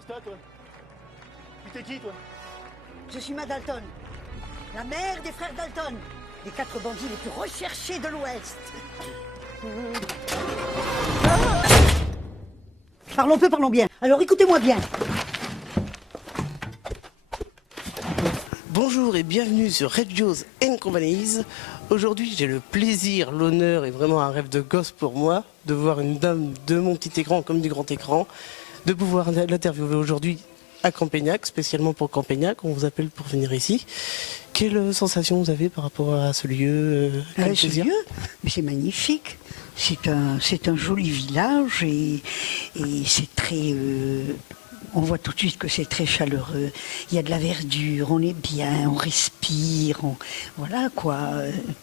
Qu'est-ce que t'as, toi? Puis t'es qui, toi? Je suis Ma Dalton, la mère des frères Dalton, les 4 bandits les plus recherchés de l'Ouest. Parlons peu, parlons bien. Alors écoutez-moi bien. Bonjour et bienvenue sur Red Joe's & Companies. Aujourd'hui, j'ai le plaisir, l'honneur et vraiment un rêve de gosse pour moi de voir une dame de mon petit écran comme du grand écran, de pouvoir l'interviewer aujourd'hui à Campagnac, spécialement pour Campagnac. On vous appelle pour venir ici. Quelle sensation vous avez par rapport à ce lieu? Ce lieu, c'est magnifique. C'est un joli village et c'est très... on voit tout de suite que c'est très chaleureux. Il y a de la verdure, on est bien, on respire. Voilà quoi.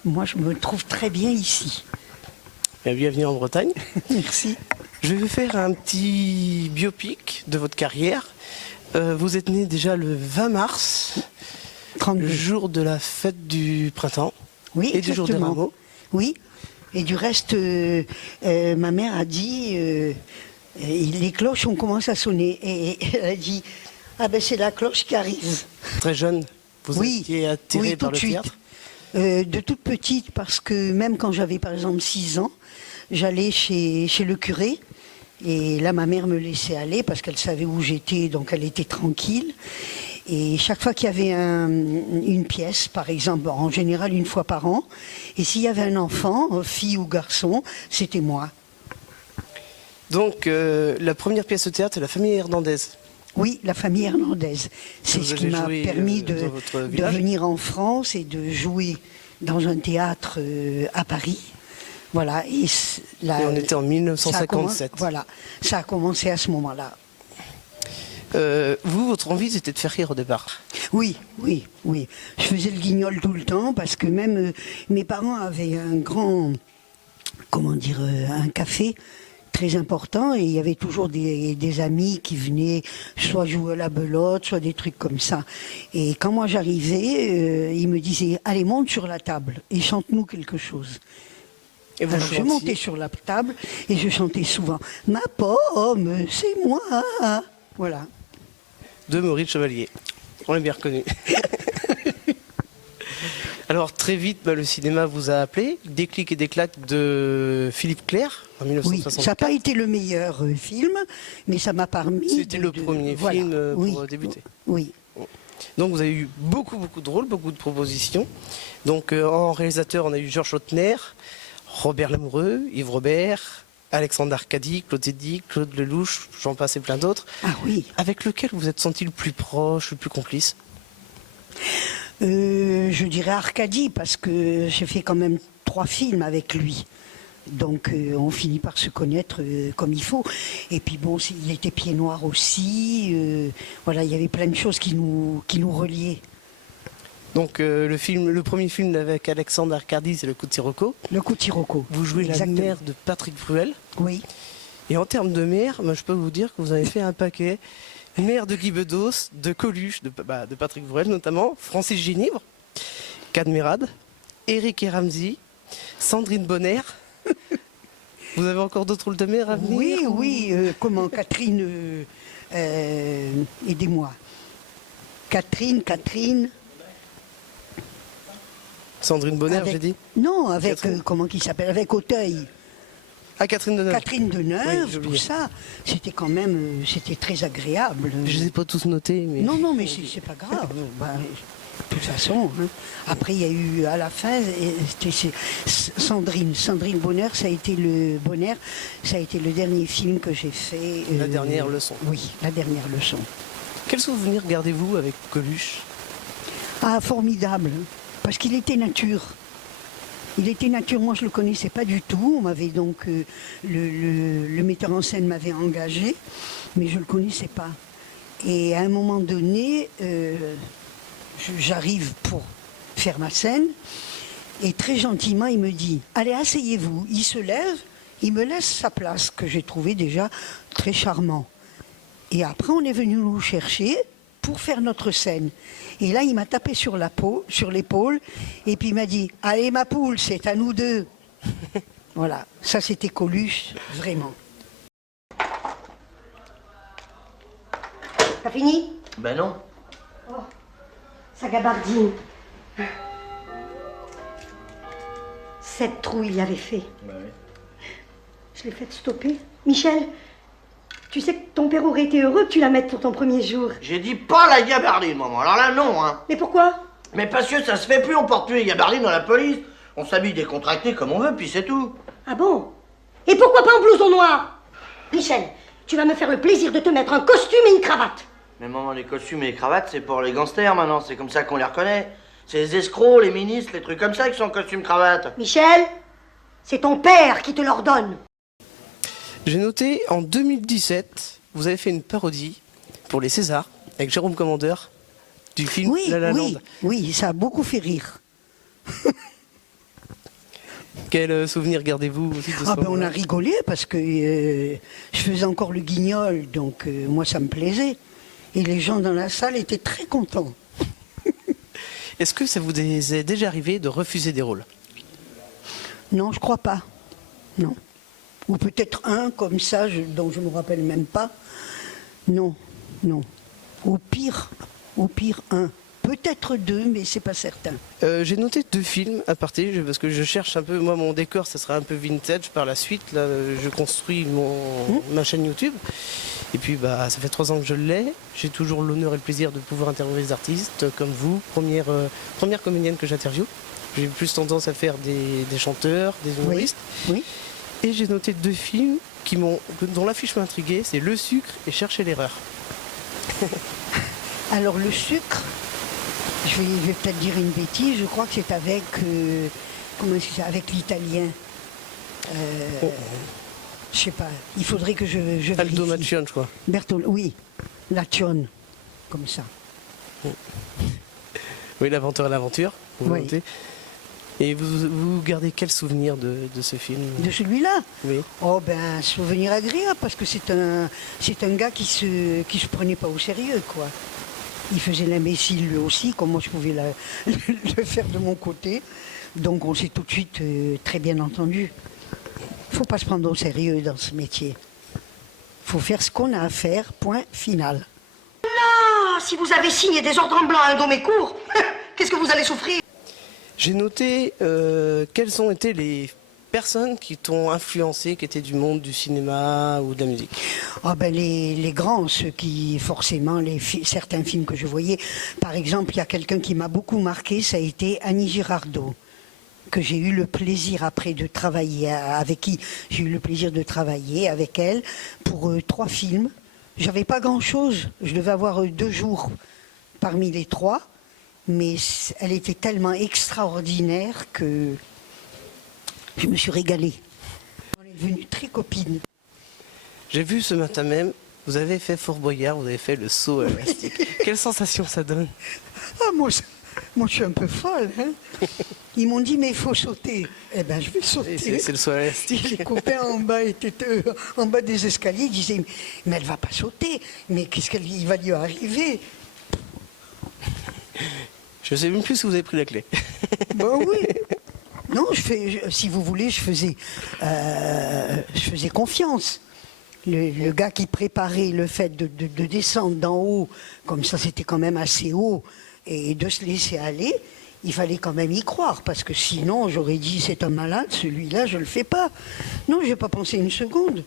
Moi, je me trouve très bien ici. Bienvenue en Bretagne. Merci. Je vais vous faire un petit biopic de votre carrière. Vous êtes né déjà le 20 mars, 32. le jour de la fête du printemps. Oui, et du jour des rameaux. Oui, et du reste, ma mère a dit, les cloches ont commencé à sonner. Et elle a dit, ah ben c'est la cloche qui arrive. Très jeune, vous Oui, étiez attiré oui, par tout le de suite. théâtre. De toute petite, parce que même quand j'avais par exemple 6 ans, j'allais chez le curé. Et là, ma mère me laissait aller parce qu'elle savait où j'étais, donc elle était tranquille. Et chaque fois qu'il y avait une pièce, par exemple, en général une fois par an, et s'il y avait un enfant, fille ou garçon, c'était moi. Donc, la première pièce de théâtre, c'est La Famille Hernandez. Oui, La Famille Hernandez. C'est ce qui avez m'a joué, permis dans de votre village. venir en France et de jouer dans un théâtre à Paris. Voilà. Et on était en 1957. Voilà, ça a commencé à ce moment-là. Vous, votre envie, c'était de faire rire au départ. Oui. Je faisais le guignol tout le temps parce que même mes parents avaient un grand, un café très important et il y avait toujours des amis qui venaient soit jouer à la belote, soit des trucs comme ça. Et quand moi j'arrivais, ils me disaient « Allez, monte sur la table et chante-nous quelque chose ». Et vous Alors je montais sur la table et je chantais souvent « Ma pomme, c'est moi ». Voilà. De Maurice Chevalier. On l'a bien reconnu. Alors très vite, le cinéma vous a appelé. Déclic et déclate de Philippe Clair en Oui, 1964. ça n'a pas été le meilleur film, mais ça m'a permis C'était le premier film pour oui, débuter. Oui. Donc vous avez eu beaucoup de rôles, beaucoup de propositions. Donc en réalisateur, on a eu Georges Lautner, Robert Lamoureux, Yves Robert, Alexandre Arcadi, Claude Zidi, Claude Lelouch, j'en passe et plein d'autres. Ah oui. Avec lequel vous êtes senti le plus proche, le plus complice? Je dirais Arcadi, parce que j'ai fait quand même 3 films avec lui. Donc on finit par se connaître comme il faut. Et puis bon, il était pied noir aussi. Voilà, il y avait plein de choses qui nous reliaient. Donc le premier film avec Alexandre Arcadi, c'est Le Coup de Sirocco. Le Coup de Sirocco. Vous jouez Exactement. la mère de Patrick Bruel. Oui. Et en termes de mère, je peux vous dire que vous avez fait un paquet. Mère de Guy Bedos, de Coluche, de Patrick Bruel notamment, Francis Ginibre, Cadmerade, Éric et Ramsey, Sandrine Bonner. Vous avez encore d'autres rôles de mère à venir? Oui, comment Catherine, aidez-moi. Catherine. Sandrine Bonner, j'ai dit? Non, avec, Catherine. comment il s'appelle, avec Auteuil. Ah, Catherine Deneuve. Catherine Deneuve, Oui, j'ai tout oublié. ça, c'était quand même, c'était très agréable. Je ne les ai pas tous notés. Mais... Non, mais c'est pas grave. De toute façon, hein. Après il y a eu à la fin, c'est Sandrine Bonner, ça a été le dernier film que j'ai fait. La dernière leçon. Oui, la dernière leçon. Quel souvenir gardez-vous avec Coluche? Ah, formidable, parce qu'il était nature. Il était nature, moi je le connaissais pas du tout. On m'avait donc le metteur en scène m'avait engagé, mais je le connaissais pas. Et à un moment donné, j'arrive pour faire ma scène, et très gentiment il me dit « Allez, asseyez-vous ». Il se lève, il me laisse sa place, que j'ai trouvé déjà très charmant. Et après on est venu nous chercher pour faire notre scène. Et là, il m'a tapé sur l'épaule, et puis il m'a dit « Allez ma poule, c'est à nous deux ». Voilà, ça c'était Coluche, vraiment. T'as fini? Ben non. Oh, sa gabardine. Cette trouille il y avait fait. Ben oui. Je l'ai fait stopper. Michel, tu sais que ton père aurait été heureux que tu la mettes pour ton premier jour. J'ai dit pas la gabardine, maman. Alors là, non, hein. Mais pourquoi? Mais parce que ça se fait plus, on porte plus les gabardines dans la police. On s'habille décontracté comme on veut, puis c'est tout. Ah bon? Et pourquoi pas en blouson noir? Michel, tu vas me faire le plaisir de te mettre un costume et une cravate. Mais maman, les costumes et les cravates, c'est pour les gangsters maintenant. C'est comme ça qu'on les reconnaît. C'est les escrocs, les ministres, les trucs comme ça qui sont en costume-cravate. Michel, c'est ton père qui te l'ordonne. J'ai noté en 2017, vous avez fait une parodie pour les Césars avec Jérôme Commandeur du film Oui, La La Land. oui, ça a beaucoup fait rire. Quel souvenir gardez-vous aussi de ce Ah ben on moment-là? a rigolé parce que je faisais encore le guignol, donc moi ça me plaisait. Et les gens dans la salle étaient très contents. Est-ce que ça vous est déjà arrivé de refuser des rôles? Non, je crois pas. Non. Ou peut-être un comme ça, dont je me rappelle même pas. Non, non. Au pire un. Peut-être deux, mais c'est pas certain. J'ai noté 2 films à partir, parce que je cherche un peu, moi mon décor ça sera un peu vintage par la suite, là je construis ma chaîne YouTube, et puis bah ça fait 3 ans que je l'ai, j'ai toujours l'honneur et le plaisir de pouvoir interviewer des artistes comme vous, première comédienne que j'interviewe, j'ai plus tendance à faire des chanteurs, des humoristes, Oui. et j'ai noté 2 films dont l'affiche m'a intrigué, c'est Le Sucre et Chercher l'erreur. Alors le sucre, je vais peut-être dire une bêtise, je crois que c'est avec, comment est-ce que c'est, avec l'italien. Je sais pas, il faudrait que je Aldo vérifie. Macione je crois. Oui, Lacione, comme ça. Oui, L'aventure et l'aventure, vous Oui. notez. Et vous gardez quel souvenir de ce film? De celui-là? Oui. Oh ben, souvenir agréable, parce que c'est un gars qui se prenait pas au sérieux, quoi. Il faisait l'imbécile lui aussi, comme moi je pouvais le faire de mon côté. Donc on s'est tout de suite très bien entendu. Faut pas se prendre au sérieux dans ce métier. Faut faire ce qu'on a à faire, point final. Ah, si vous avez signé des ordres en blanc à un de mes cours, qu'est-ce que vous allez souffrir? J'ai noté quelles ont été les personnes qui t'ont influencé, qui étaient du monde du cinéma ou de la musique. Ah ben les grands, ceux qui forcément, certains films que je voyais. Par exemple, il y a quelqu'un qui m'a beaucoup marqué, ça a été Annie Girardot, que j'ai eu le plaisir après de travailler, avec qui j'ai eu le plaisir de travailler avec elle pour 3 films. J'avais pas grand-chose, je devais avoir 2 jours parmi les 3, mais elle était tellement extraordinaire que je me suis régalée. On est devenues très copines. J'ai vu ce matin même, vous avez fait Fort Boyard, vous avez fait le saut élastique. Quelle sensation ça donne? Ah, moi, je suis un peu folle. Hein. Ils m'ont dit, mais il faut sauter. Eh bien, je vais sauter. C'est le saut élastique. Les copains en bas étaient en bas des escaliers, ils disaient, mais elle va pas sauter. Mais qu'est-ce qu'il va lui arriver? Je sais même plus si vous avez pris la clé. Ben oui. Non, si vous voulez, je faisais confiance. Le gars qui préparait le fait de descendre d'en haut, comme ça c'était quand même assez haut, et de se laisser aller, il fallait quand même y croire, parce que sinon j'aurais dit c'est un malade, celui-là je le fais pas. Non, j'ai pas pensé une seconde.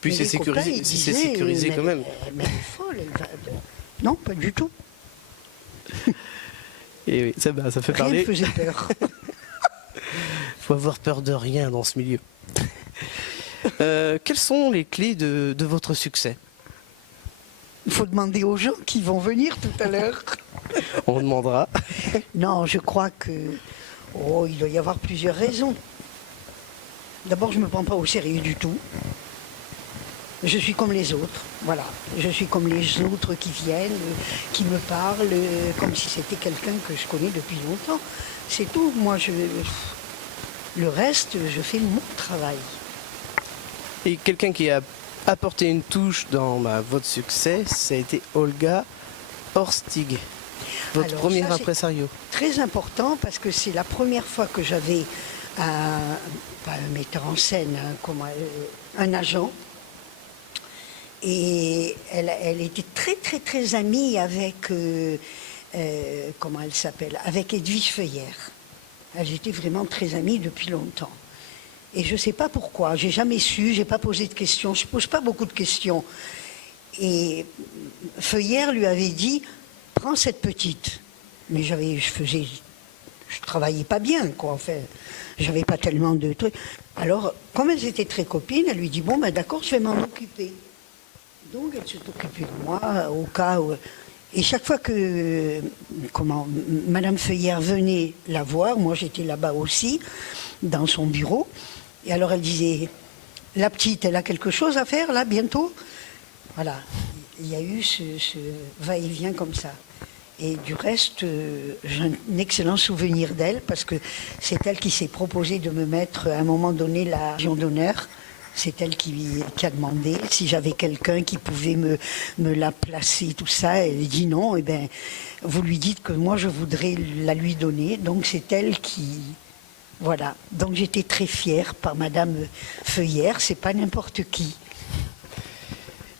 Puis Mais c'est les copains, sécurisé, ils c'est disaient, sécurisé mais quand même. Mais elle est folle, elle va... Non, pas du tout. Et oui, ça fait Rien parler. ne faisait peur. Faut avoir peur de rien dans ce milieu. Quelles sont les clés de votre succès? Il faut demander aux gens qui vont venir tout à l'heure. On demandera. Non, je crois que... Oh, il doit y avoir plusieurs raisons. D'abord, je ne me prends pas au sérieux du tout. Je suis comme les autres, voilà. Je suis comme les autres qui viennent, qui me parlent, comme si c'était quelqu'un que je connais depuis longtemps. C'est tout. Moi, le reste, je fais mon travail. Et quelqu'un qui a apporté une touche dans votre succès, ça a été Olga Horstig, votre Alors, premier ça, c'est impresario. Très important parce que c'est la première fois que j'avais pas un metteur en scène, un agent. Et elle était très, très, très amie avec, comment elle s'appelle, avec Edwige Feuillère. Elles étaient vraiment très amies depuis longtemps. Et je ne sais pas pourquoi, j'ai jamais su, j'ai pas posé de questions, je pose pas beaucoup de questions. Et Feuillère lui avait dit, prends cette petite. Mais je travaillais pas bien, quoi, en fait. J'avais pas tellement de trucs. Alors, comme elles étaient très copines, elle lui dit, bon, ben d'accord, je vais m'en occuper. Donc, elle s'est occupée de moi, au cas où... Et chaque fois que Madame Feuillère venait la voir, moi j'étais là-bas aussi, dans son bureau, et alors elle disait, la petite, elle a quelque chose à faire, là, bientôt? Voilà, il y a eu ce va-et-vient comme ça. Et du reste, j'ai un excellent souvenir d'elle, parce que c'est elle qui s'est proposée de me mettre, à un moment donné, la Légion d'honneur. C'est elle qui a demandé si j'avais quelqu'un qui pouvait me la placer, tout ça. Elle dit non, eh bien, vous lui dites que moi, je voudrais la lui donner. Donc, c'est elle qui... Voilà. Donc, j'étais très fière par Madame Feuillère. C'est pas n'importe qui.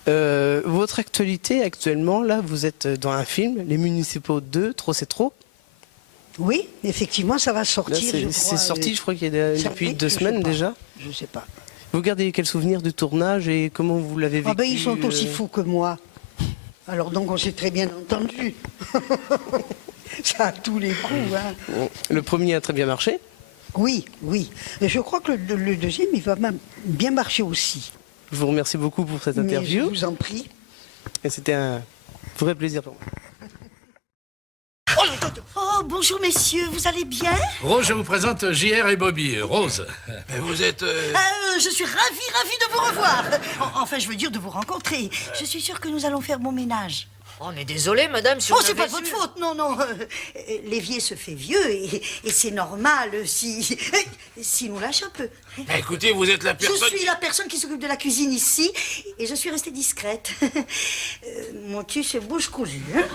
Votre actualité, actuellement, là, vous êtes dans un film, Les Municipaux 2, Trop c'est trop. Oui, effectivement, ça va sortir, je crois. C'est sorti, je crois qu'il y a depuis 2 semaines déjà. Je ne sais pas. Vous gardez quel souvenir du tournage et comment vous l'avez vécu? Ah ben, ils sont aussi fous que moi. Alors donc on s'est très bien entendu. Ça a tous les coups. Hein. Le premier a très bien marché. Oui, oui. Et je crois que le deuxième, il va même bien marcher aussi. Je vous remercie beaucoup pour cette Mais interview. je vous en prie. Et c'était un vrai plaisir pour moi. Oh, bonjour messieurs, vous allez bien? Rose, je vous présente JR et Bobby. Rose, vous êtes... Je suis ravie de vous revoir. Enfin, je veux dire de vous rencontrer. Je suis sûre que nous allons faire bon ménage. On est désolé, madame, si Oh, on c'est pas avait de votre su. faute, non. L'évier se fait vieux et c'est normal si nous lâche un peu. Écoutez, vous êtes la Je personne... suis la personne qui s'occupe de la cuisine ici et je suis restée discrète. Mon cul, c'est bouche cousue. Hein.